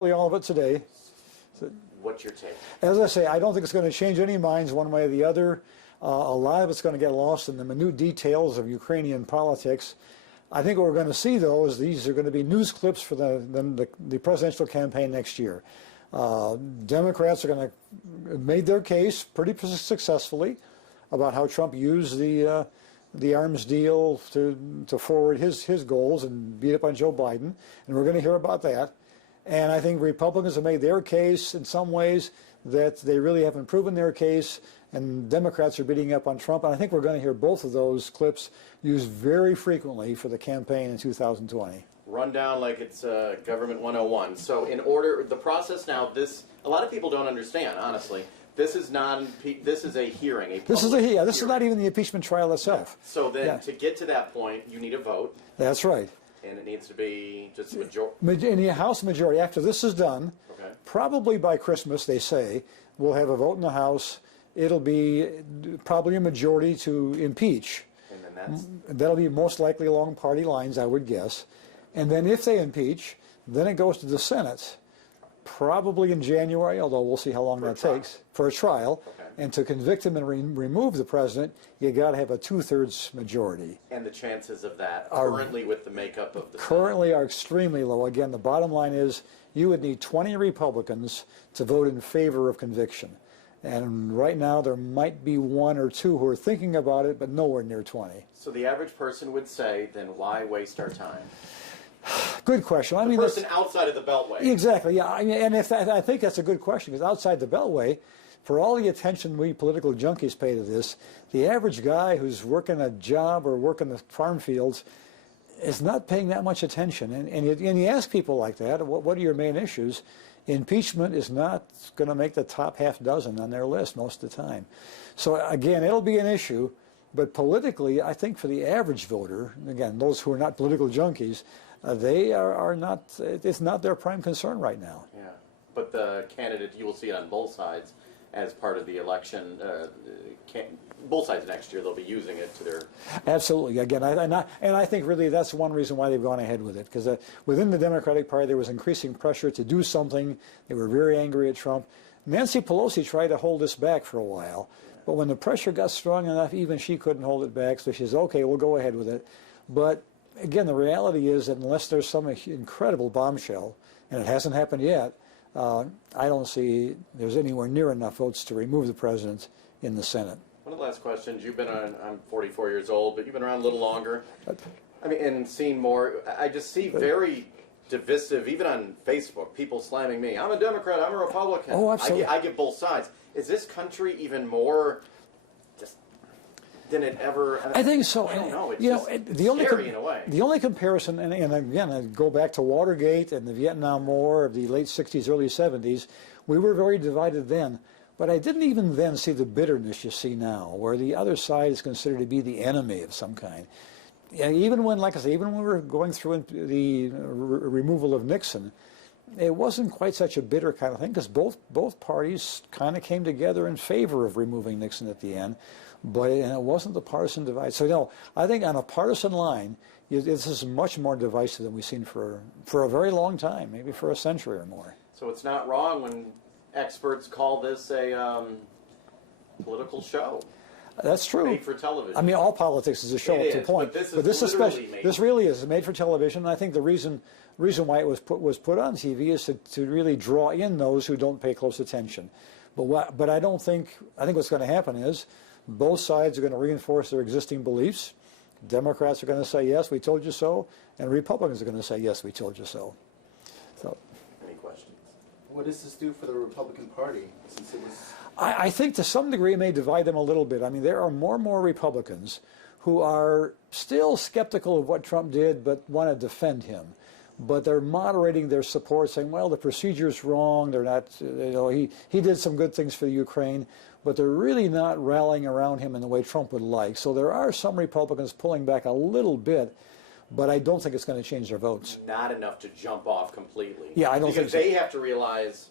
all of it today. What's your take? As I say, I don't think it's going to change any minds one way or the other. A lot of it's going to get lost in the minute details of Ukrainian politics. I think what we're going to see, though, is these are going to be news clips for the presidential campaign next year. Democrats are going to made their case pretty successfully about how Trump used the arms deal to forward his goals and beat up on Joe Biden, and we're going to hear about that. And I think Republicans have made their case in some ways that they really haven't proven their case, and Democrats are beating up on Trump. And I think we're going to hear both of those clips used very frequently for the campaign in 2020. Run down like it's Government 101. So in order, the process now, a lot of people don't understand, honestly. This is not, this is a hearing, This is not even the impeachment trial itself. Yeah. So then to get to that point, you need a vote. That's right. And it needs to be just a majority. In the House majority, after this is done, probably by Christmas, they say, we'll have a vote in the House. It'll be probably a majority to impeach. And then that'll be most likely along party lines, I would guess. And then if they impeach, then it goes to the Senate, probably in January, although we'll see how long that takes, for a trial. And to convict him and remove the president, you got to have a 2/3 majority. And the chances of that currently with the makeup of the Senate are extremely low. Again, the bottom line is you would need 20 Republicans to vote in favor of conviction. And right now there might be 1 or 2 who are thinking about it, but nowhere near 20. So the average person would say, then why waste our time? Good question. The person outside of the Beltway. Exactly, yeah. I mean, and I think that's a good question, because outside the Beltway, for all the attention we political junkies pay to this, the average guy who's working a job or working the farm fields is not paying that much attention. And you ask people like that, what are your main issues? Impeachment is not going to make the top half dozen on their list most of the time. So again, it'll be an issue, but politically, I think for the average voter, again, those who are not political junkies, they are not, it's not their prime concern right now. Yeah, but the candidate, you will see it on both sides as part of the election, both sides next year, they'll be using it to their... Absolutely. Again, and I think really that's one reason why they've gone ahead with it, because within the Democratic Party there was increasing pressure to do something. They were very angry at Trump. Nancy Pelosi tried to hold this back for a while, but when the pressure got strong enough, even she couldn't hold it back, so she says, okay, we'll go ahead with it. But again, the reality is that unless there's some incredible bombshell, and it hasn't happened yet, I don't see there's anywhere near enough votes to remove the president in the Senate. One of the last questions, you've been on, I'm 44 years old, but you've been around a little longer. I mean, and seen more, I just see very divisive, even on Facebook, people slamming me. I'm a Democrat, I'm a Republican. Oh, absolutely. I get both sides. Is this country even more just than it ever? I think so. I don't know. It's scary in a way. The only comparison, and again, I go back to Watergate and the Vietnam War of the late 60s, early 70s, we were very divided then. But I didn't even then see the bitterness you see now, where the other side is considered to be the enemy of some kind. Even when, like I say, even when we were going through the removal of Nixon, it wasn't quite such a bitter kind of thing, because both parties kind of came together in favor of removing Nixon at the end, but it wasn't the partisan divide. So, no, I think on a partisan line, this is much more divisive than we've seen for a very long time, maybe for a century or more. So it's not wrong when experts call this a political show. That's true. Made for television. I mean, all politics is a show up to a point. But this really is made for television. And I think the reason why it was put on TV is to really draw in those who don't pay close attention. But I think what's going to happen is both sides are going to reinforce their existing beliefs. Democrats are going to say, yes, we told you so, and Republicans are going to say, yes, we told you so. Any questions? What does this do for the Republican Party, since it was... I think to some degree it may divide them a little bit. I mean, there are more and more Republicans who are still skeptical of what Trump did but want to defend him. But they're moderating their support, saying, well, the procedure's wrong, they're not, he did some good things for the Ukraine, but they're really not rallying around him in the way Trump would like. So there are some Republicans pulling back a little bit, but I don't think it's going to change their votes. Not enough to jump off completely. Yeah, I don't think so. Because they have to realize